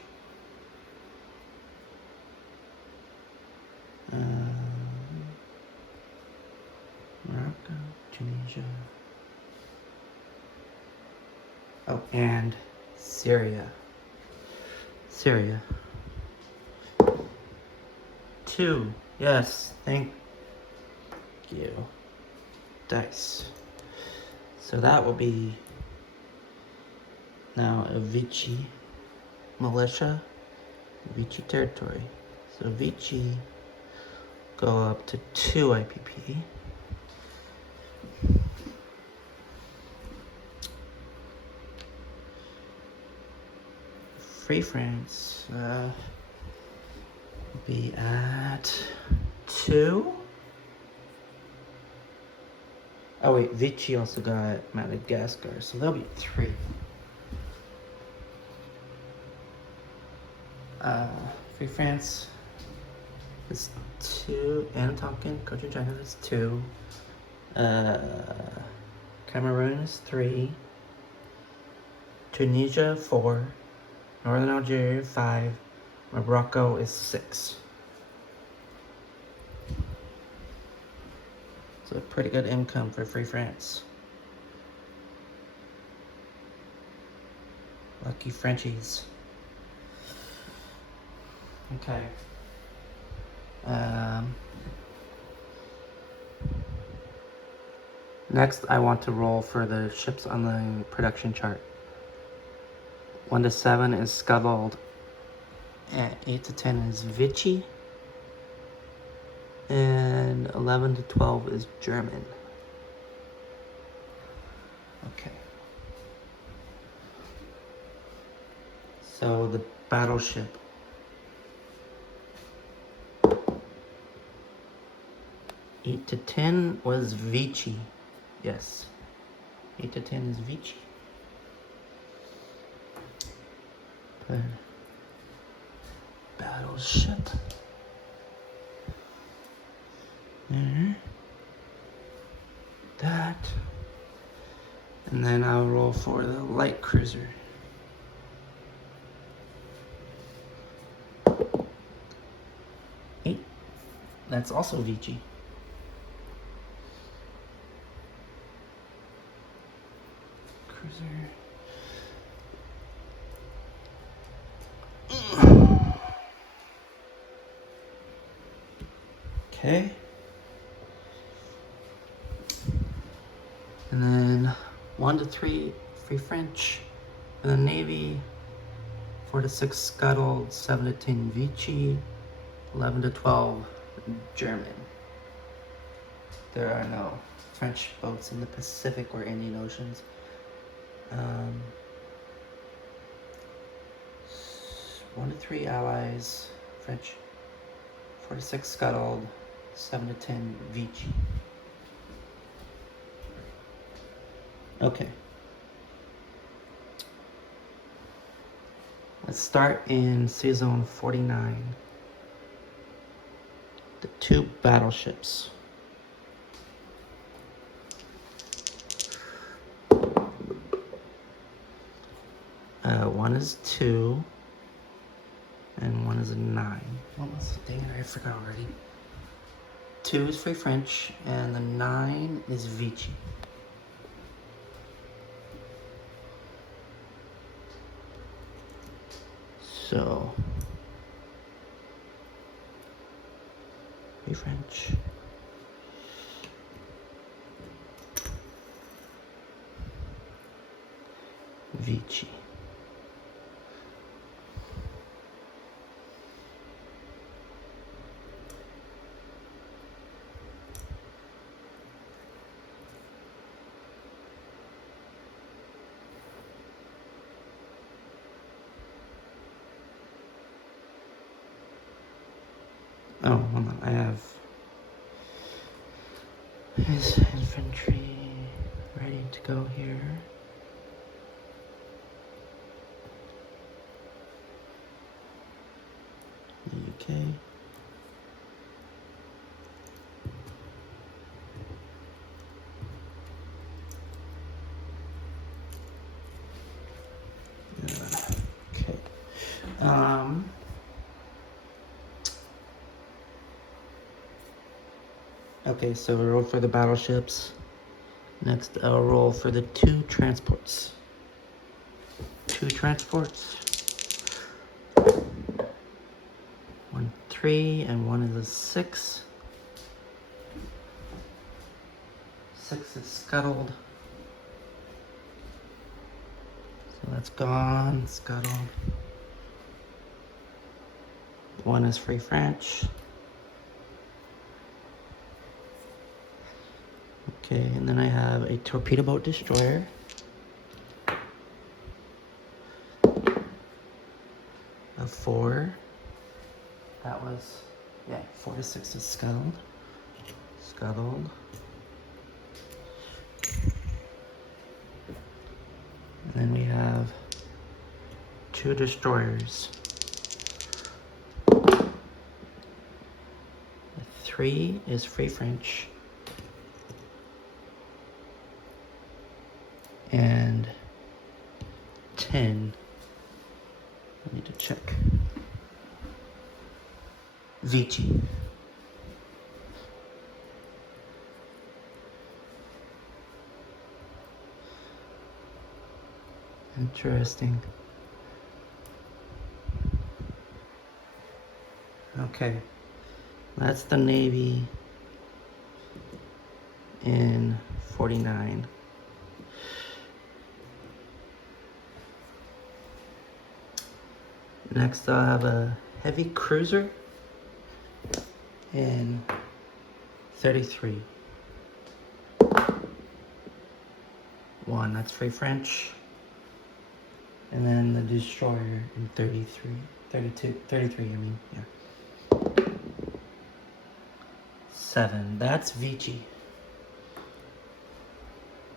Morocco, Tunisia. Oh, and Syria. Syria. 2. Yes, thank you. Dice. So that will be now a Vichy militia, Vichy territory. So Vichy go up to 2 IPP. Free France be at 2. Oh wait, Vichy also got Madagascar, so that'll be 3. Free France is 2, and Tonkin, Cochin China is 2. Cameroon is 3. Tunisia 4. Northern Algeria 5. Morocco is 6. So a pretty good income for Free France. Lucky Frenchies. Okay. Next, I want to roll for the ships on the production chart. 1 to 7 is Scuttled. 8 to 10 is Vichy. And 11 to 12 is German. Okay. So the battleship. Eight to 10 was Vichy. Yes. 8 to 10 is Vichy. Battleship. There. That. And then I'll roll for the light cruiser. Eight. That's also Vichy. Cruiser. Okay. And then 1 to 3 Free French. And then Navy. 4 to 6 Scuttled. 7 to 10 Vichy. 11 to 12 German. There are no French boats in the Pacific or Indian Oceans. 1 to 3 Allies, French. 4 to 6 Scuttled. 7 to 10 Vichy. Okay. Let's start in Sea Zone 49. The 2 battleships. One is 2, and one is a 9. Dang it, I forgot already. 2 is Free French, and the 9 is Vichy. So, Free French. Vichy. Oh, hold on. I have his infantry ready to go here. The UK. Okay. Okay, so we roll for the battleships. Next, I'll roll for the 2 transports. 2 transports. 1, 3, and 1 is a 6. 6 is Scuttled. So that's gone, Scuttled. 1 is Free French. Okay, and then I have a torpedo boat destroyer. A 4. That was, 4 to 6 is Scuttled. Scuttled. And then we have 2 destroyers. 3 is Free French. And 10, I need to check. Vichy. Interesting. Okay, that's the Navy in 49. Next I'll have a heavy cruiser in 33. One, that's free French. And then the destroyer in 33. 33, I mean, yeah. 7, that's Vichy.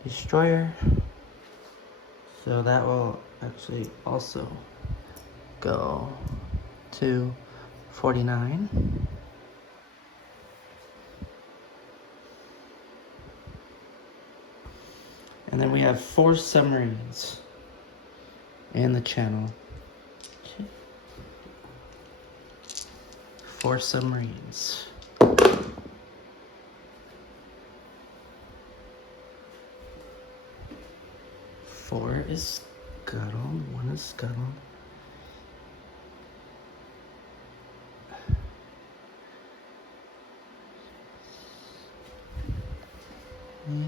Destroyer. So that will actually also go to 49. And then we have 4 submarines in the channel. 4 submarines. 4 is scuttled, 1 is scuttled.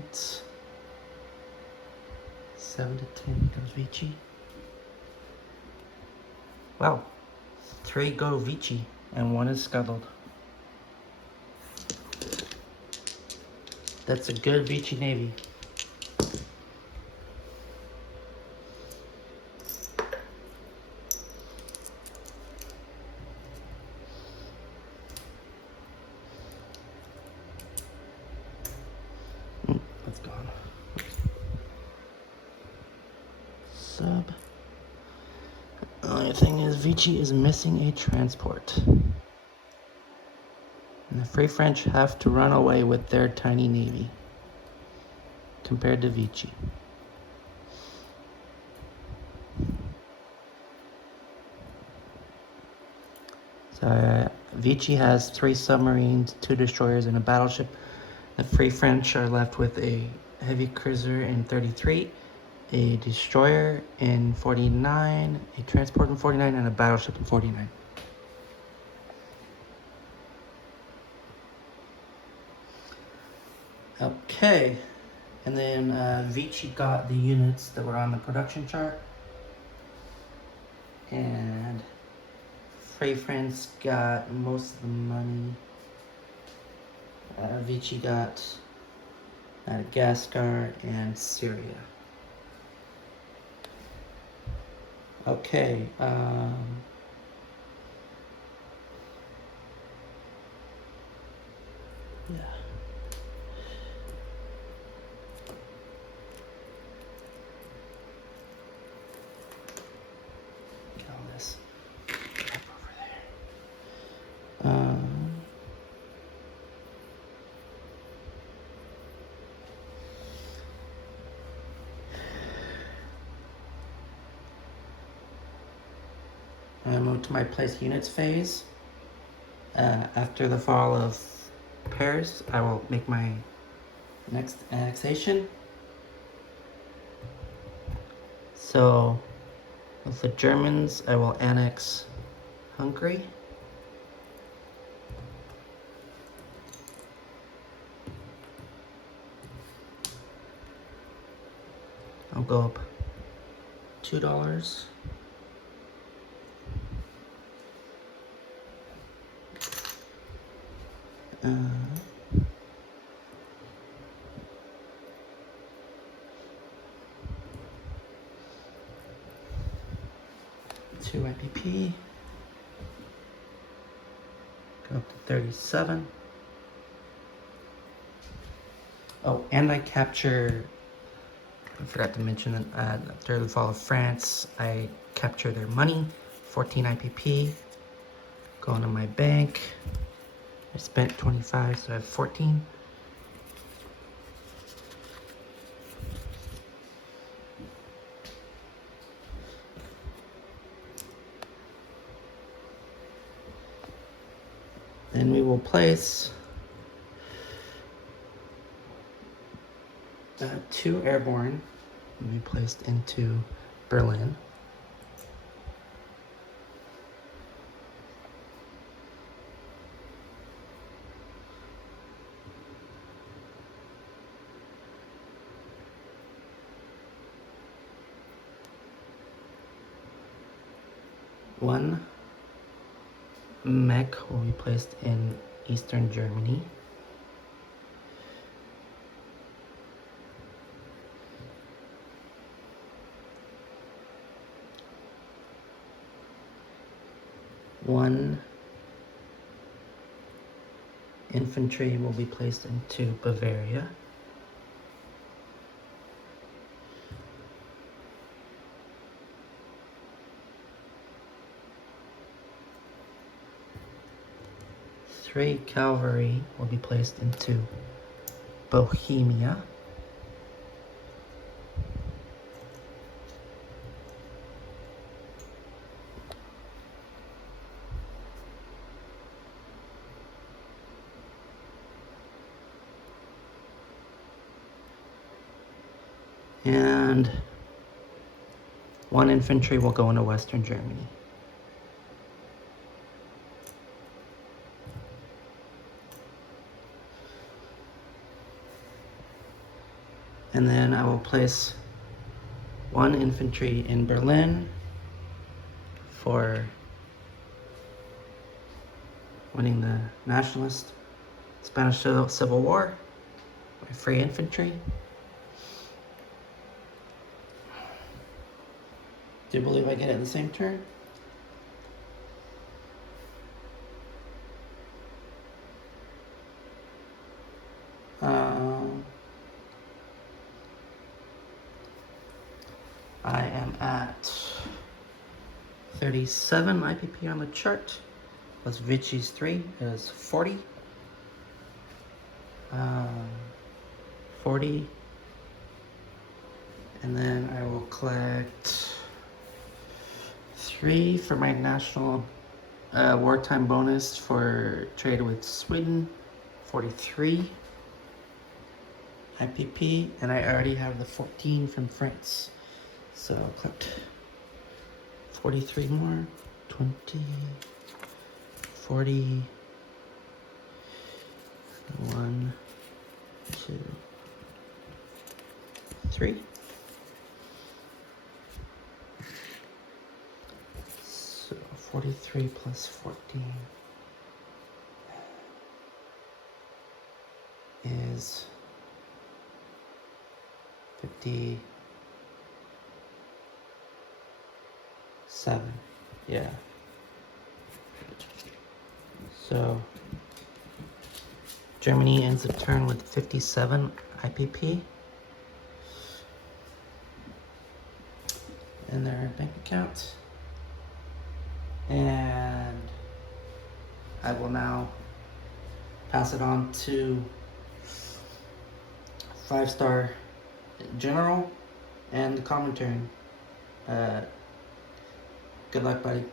It's 7 to 10 goes Vichy. Wow, 3 go Vichy and 1 is scuttled. That's a good Vichy Navy. That's gone. Sub. The only thing is Vichy is missing a transport. And the Free French have to run away with their tiny navy compared to Vichy. So Vichy has 3 submarines, 2 destroyers, and a battleship. The Free French are left with a heavy cruiser in 33, a destroyer in 49, a transport in 49, and a battleship in 49. Okay, and then Vichy got the units that were on the production chart, and Free France got most of the money. Vichy got Madagascar and Syria. Okay, yeah. Get all this crap over there. 'I moved to my place units phase. After the fall of Paris, I will make my next annexation. So, with the Germans, I will annex Hungary. I'll go up $2. Two IPP. Go up to 37. Oh, and I capture, I forgot to mention that after the fall of France, I capture their money, 14 IPP. Going to my bank. I spent 25, so I have 14. Then we will place 2 airborne will be placed into Berlin. One mech will be placed in Eastern Germany. One infantry will be placed into Bavaria. Three cavalry will be placed into Bohemia. And one infantry will go into Western Germany. And then I will place one infantry in Berlin for winning the nationalist Spanish Civil War by free infantry. Do you believe I get it in the same turn? I am at 37 IPP on the chart, plus Vichy's 3 is 40. 40. And then I will collect 3 for my national wartime bonus for trade with Sweden, 43 IPP, and I already have the 14 from France. So I'll collect 43 more, 20, 40, 1, 2, 3. So 43 plus 14 is 57. Yeah. So Germany ends the turn with 57 IPP in their bank account. And I will now pass it on to 5-star general and the commentary. Good luck, buddy.